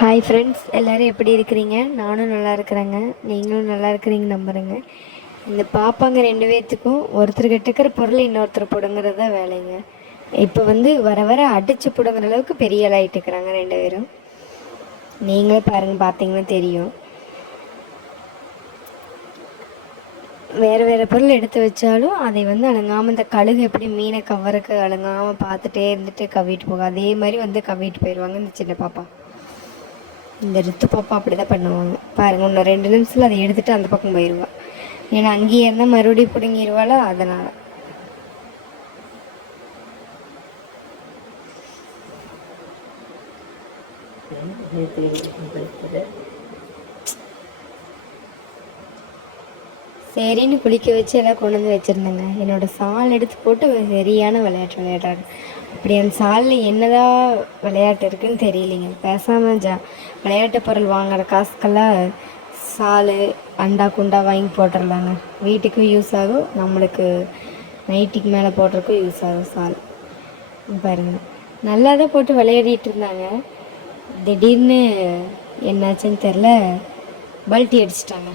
Hi friends, எல்லோரும் எப்படி இருக்கிறீங்க? நானும் நல்லா இருக்கிறேங்க. நீங்களும் நல்லா இருக்கிறீங்க நம்புகிறேங்க. இந்த பாப்பாங்க 2 பேர்த்துக்கும் ஒருத்தர்கிட்ட இருக்கிற பொருள் இன்னொருத்தர் பிடுங்கிறது தான் வேலைங்க. இப்போ வர வர அடித்து பிடுங்குற அளவுக்கு பெரிய ஆளாகிட்டு இருக்கிறாங்க 2 பேரும். நீங்களே பாருங்கள், பார்த்தீங்கன்னா தெரியும். வேறு பொருள் எடுத்து வச்சாலும் அதை அழுங்காமல், இந்த கழுகு எப்படி மீனை கவருக்கு அழுங்காமல் பார்த்துட்டே இருந்துட்டு கவ்விட்டு போகும், அதே மாதிரி கவ்விட்டு போயிடுவாங்க இந்த சின்ன பாப்பா. இந்த ரித்து பாப்பா அப்படி தான் பண்ணுவாங்க பாருங்கள். இன்னும் 2 நிமிஷத்தில் அதை எடுத்துகிட்டு அந்த பக்கம் போயிடுவா. ஏன்னா அங்கேயே இருந்தால் மறுபடியும் பிடுங்கிடுவாளோ, அதனால். சரின்னு குளிக்க வச்சு எல்லாம் கொண்டு வந்து வச்சுருந்தேங்க. என்னோடய சால் எடுத்து போட்டு சரியான விளையாட்டு விளையாடுறாங்க. அப்படி அந்த சாலில் என்னதான் விளையாட்டு இருக்குதுன்னு தெரியலைங்க. பேசாமல் விளையாட்டு பொருள் வாங்குகிற காசுக்கெல்லாம் சால் அண்டா குண்டா வாங்கி போட்டுடலாங்க. வீட்டுக்கும் யூஸ் ஆகும், நம்மளுக்கு நைட்டுக்கு மேலே போடுறதுக்கும் யூஸ் ஆகும் சால். பாருங்கள், நல்லா தான் போட்டு விளையாடிட்டு இருந்தாங்க. திடீர்னு என்னாச்சுன்னு தெரில, பல்ட்டி அடிச்சிட்டாங்க.